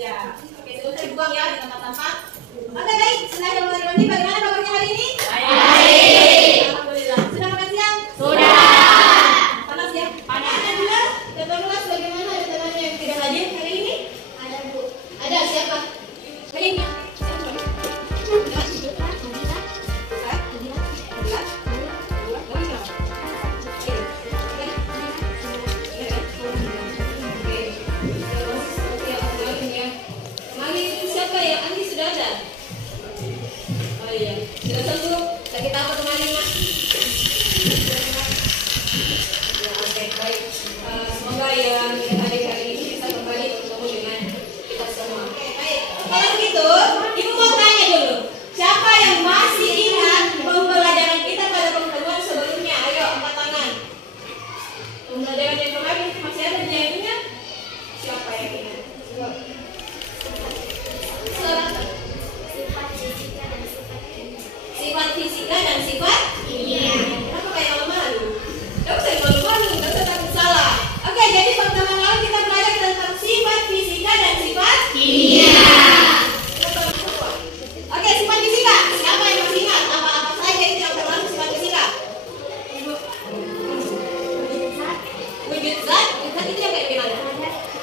Ya, oke, sudah dibuang ya di tempat-tempat. Oke, baik. Setelah mandi, bagaimana kabarnya hari ini? Baik. Alhamdulillah. Sudah makan siang? Sudah. Panas ya? Panas. Ada juga ketua kelas bagaimana ada temannya yang tidak hadir hari ini? Ada, Bu. Ada siapa? Kayaknya. Kita apa kemarin, Mak? Ya, oke, baik. Semoga yang hadir hari ini bisa kembali bertemu dengan kita semua. Oke, baik. Kalau begitu, Ibu mau tanya dulu. Siapa yang masih ingat pembelajaran kita pada pertemuan sebelumnya? Ayo, angkat tangan. Pembelajaran yang kemarin masih ada yang ingat? Siapa yang ingat? Sifat fisika dan sifat kimia. Kenapa kayak malu-malu? Gak usah malu-malu, gak usah takut salah. Oke, jadi pertemuan lalu kita belajar tentang sifat fisika dan sifat kimia. Oke, sifat fisika. Siapa yang masih ingat apa-apa saja itu yang terlalu sifat fisika? Wujud zat. Zat itu yang kayak gimana?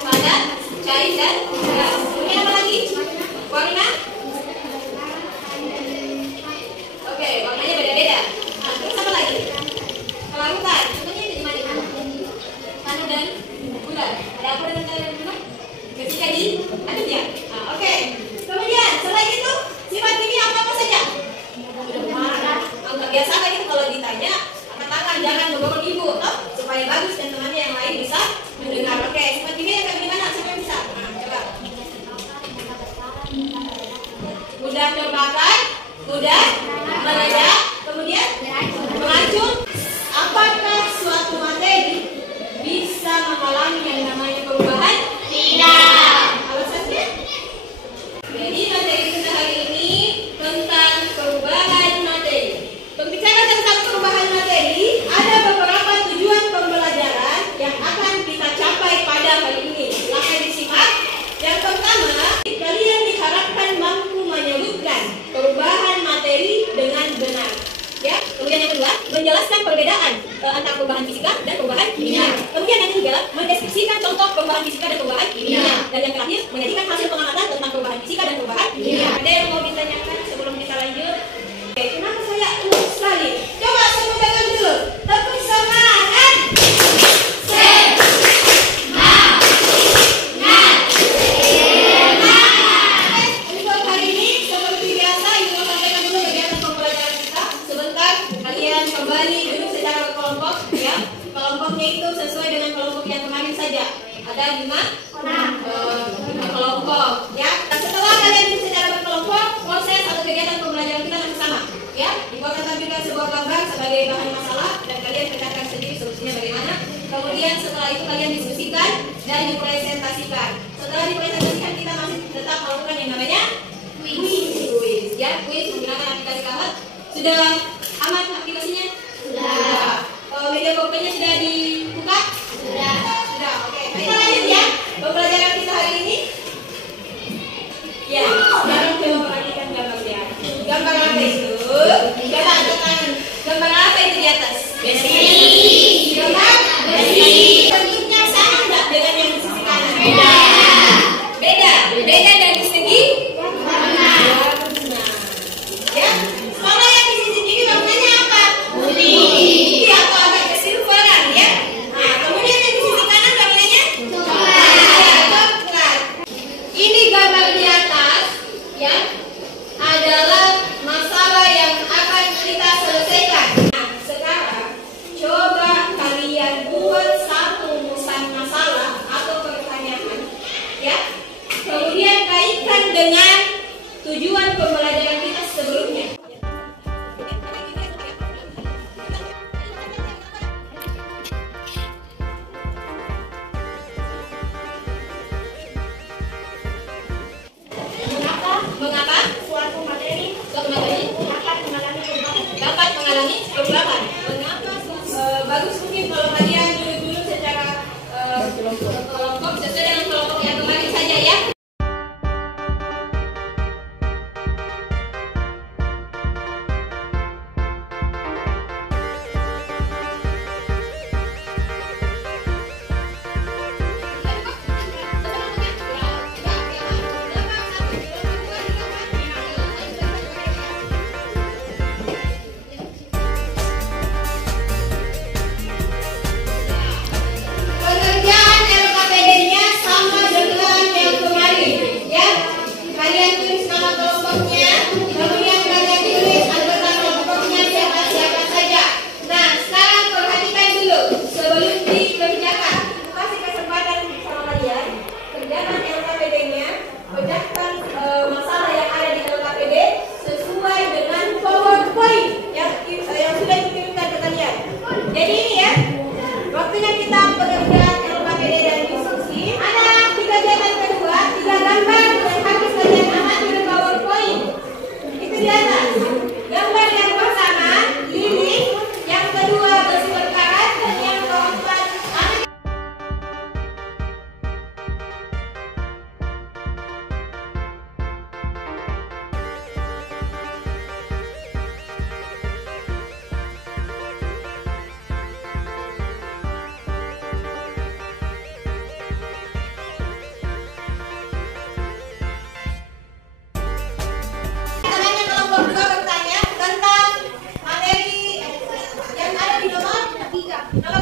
Padat, cair dan gas. Kemudian apa lagi? Warna. Oke, warnanya beda-beda. Nah, terus apa lagi? Kelarutan. Contohnya di mana? Tanah dan bulan. Ada apa dengan tanah dan bulan? Ketika diaduk ya. Nah, oke. Kemudian selain itu sifat kimia apa saja? Angkat biasa kan itu kalau ditanya angkat tangan, jangan mendorong ibu, toh supaya bagus dan temannya yang lain bisa mendengar. Oke, sifat kimia yang kayak gimana? Siapa yang bisa? Nah, coba. Mudah terbakar, mudah meledak, kemudian beracun. Apakah suatu materi bisa mengalami yang namanya perubahan? Tidak. Alasannya? Jadi materi kita hari ini tentang perubahan materi. Berbicara tentang perubahan materi, ada beberapa tujuan pembelajaran yang akan kita capai pada hari ini. Silakan disimak. Yang pertama, kalian diharapkan mampu menyebutkan perubahan materi dengan benar. Ya. Kemudian yang kedua, menjelaskan perbedaan antara perubahan fisika dan perubahan kimia. Kemudian yang ketiga, mendeskripsikan contoh perubahan fisika dan perubahan kimia. Dan yang terakhir, menyajikan hasil pengamatan tentang perubahan fisika dan perubahan kimia. Ada yang mau ditanyakan sebelum kita lanjut? Oke, kenapa saya unggul sekali? Coba tepuk tangan dulu. Tepuk semangat. Kembali duduk secara berkelompok ya. Kelompoknya itu sesuai dengan kelompok yang kemarin saja. Ada 5 kelompok ya. Dan setelah kalian duduk secara berkelompok, proses atau kegiatan pembelajaran kita akan sama ya. Ibu akan tampilkan sebuah gambar sebagai bahan masalah dan kalian pecahkan sendiri solusinya bagaimana. Kemudian setelah itu kalian diskusikan dan dipresentasikan. Setelah dipresentasikan kita masih tetap melakukan yang namanya quiz ya. Quiz menggunakan aplikasi Kahoot. Sudah aman aplikasinya? Sudah. Media pokoknya sudah dibuka? Sudah. Sudah. Oke. Kita lanjut ya. Pembelajaran kita hari ini. Ya. Sekarang coba perhatikan gambarnya. Gambar apa itu? Coba angkat. Gambar apa itu di atas? Besi. Gambar besi. Bentuknya sama enggak dengan yang di sisi kanan? Beda. Beda. Beda dari segi warna. Ya. Kalau yang di sisi kiri warnanya apa? Putih. Atau agak kesilveran ya.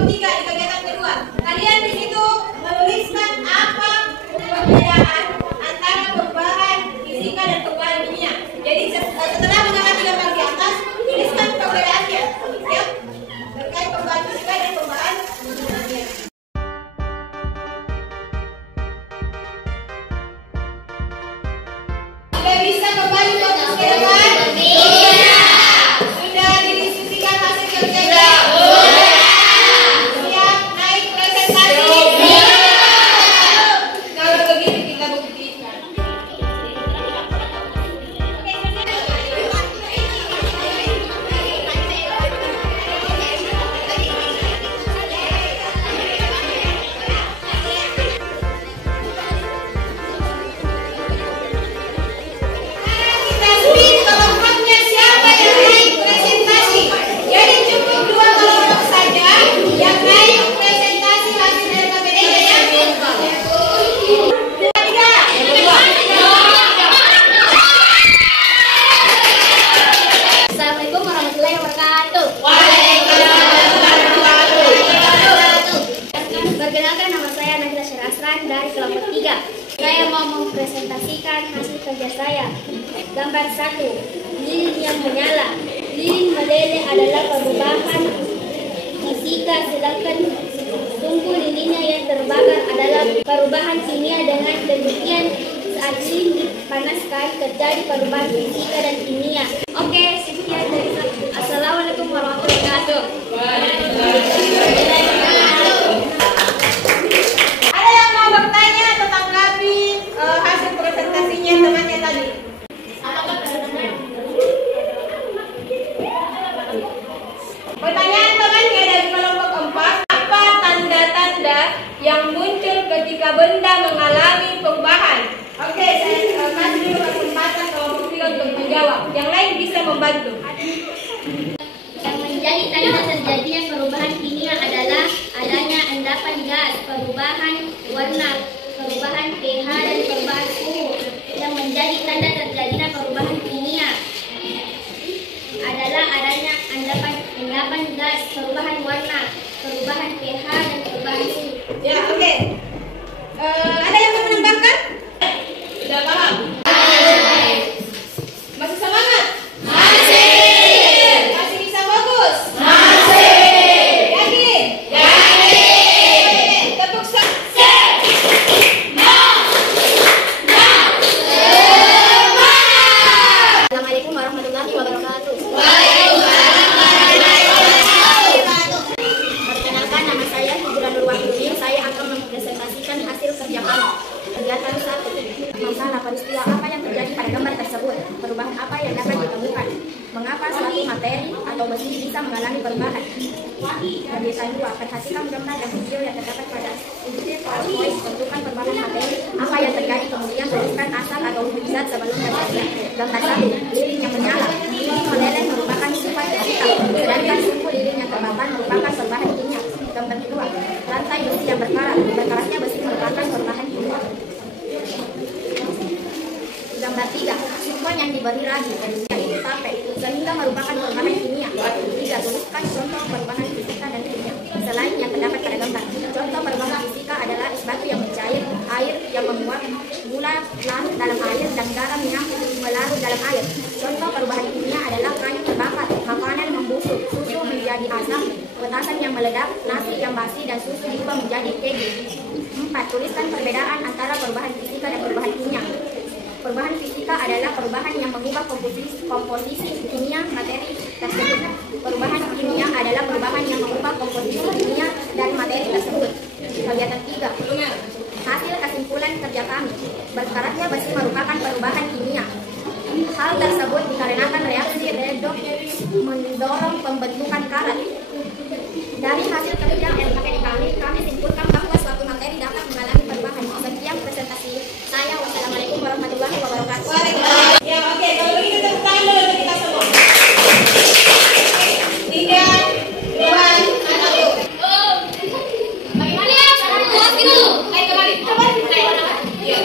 kelompok 3 di kegiatan kedua. Kalian di situ menuliskan apa perbedaan antara perubahan fisika dan perubahan kimia. Jadi setelah mengamati gambar di atas, tuliskan perbedaannya. Siap? Terkait perubahan fisika dan perubahan kimia. Sudah bisa kembali fokus ke depan? Sudah didiskusikan hasil kerjanya? Siap naik presentasi? Kalau begitu kita buktikan. Assalamualaikum warahmatullahi wabarakatuh. Perkenalkan, nama saya Nabila Syarasran dari kelompok 3. Saya mau mempresentasikan hasil kerja saya. Gambar 1, lilin yang menyala. Lilin meleleh adalah perubahan fisika, sedangkan tungku lilinnya yang terbakar adalah perubahan kimia. Dengan demikian, saat lilin dipanaskan terjadi perubahan fisika dan kimia. Oke, sekian dari saya. Assalamualaikum warahmatullahi wabarakatuh. Ada yang mau bertanya tentang hasil presentasinya temannya tadi? Pertanyaan temannya dari kelompok 4, apa tanda-tanda yang muncul ketika benda mengalami perubahan? Oke, saya kasih dulu kesempatan kelompok 3 untuk menjawab. Yang lain bisa membantu. Yang menjadi tanda terjadinya perubahan kimia adalah adanya endapan gas, perubahan warna, perubahan pH, dan perubahan suhu. Yang menjadi tanda terjadinya perubahan kimia adalah adanya endapan gas, perubahan warna, perubahan pH, dan perubahan suhu. Ya, oke. Ada yang mau menambahkan? Sudah paham? Masih semangat? Masih bisa fokus? Yakin? Tepuk Assalamualaikum warahmatullahi wabarakatuh. Perkenalkan, nama saya Hiburan Nurwahyuni. Saya akan mempresentasikan hasil kerja kami. Kegiatan 1, masalah peristiwa apa yang terjadi pada gambar tersebut, perubahan apa yang dapat ditemukan, mengapa suatu materi atau mesin bisa mengalami perubahan. Kegiatan 2, perhatikan gambar dan video yang terdapat pada PowerPoint, tentukan perubahan materi apa yang terjadi, kemudian tuliskan asal atau zat sebelum terjadi. Gambar 1, lilin yang menyala. Lilin meleleh merupakan sifat fisika, sedangkan suhu lilin yang terbakar merupakan perubahan kimia. Gambar 2, rantai besi yang berkarat. Berkaratnya besi merupakan perubahan kimia. Gambar 3, sumber yang diberi ragi, yaitu tape, sehingga merupakan perubahan kimia. 3, tuliskan contoh perubahan fisika dan kimia selain yang terdapat pada gambar. Contoh perubahan fisika adalah es batu yang mencair, air yang menguap, gula larut dalam air, dan garam yang melarut dalam air. Contoh perubahan kimia adalah kayu terbakar, makanan membusuk, susu menjadi asam, petasan yang meledak, nasi yang basi, dan susu diubah menjadi keju. 4, tuliskan perbedaan antara perubahan fisika dan perubahan kimia. Perubahan fisika adalah perubahan yang mengubah komposisi kimia materi tersebut. Perubahan kimia adalah perubahan yang mengubah komposisi kimia dari materi tersebut. Kegiatan 3, hasil kesimpulan kerja kami. Berkaratnya besi merupakan perubahan kimia. Hal tersebut dikarenakan reaksi redoks mendorong pembentukan karat. Dari hasil kerja LKPI kami simpulkan bahwa suatu materi dapat mengalami perubahan. Sekian presentasi saya. Wassalamualaikum warahmatullahi wabarakatuh. Waalaikumsalam. Ya, oke. Kalau begitu tepuk tangan dulu untuk kita semua. 3, 2, 1. Bagaimana ya? Ayo kembali. Yuk.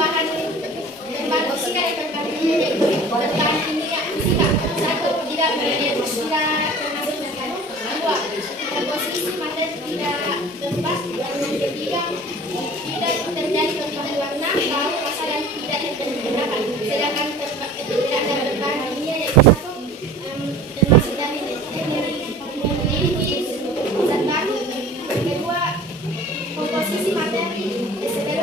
berbahan fisika dan berbahan kimia fisika. 1. Tidak termasuk mekanik. 2. Komposisi materi tidak bebas. Dan yang ketiga, tidak terjadi perubahan warna, bau, rasa dan tidak terdapat. Sedangkan tidak ada berbahan kimia yaitu 1. Termasuk dari memiliki zat baru. Kedua, komposisi materi sederhana.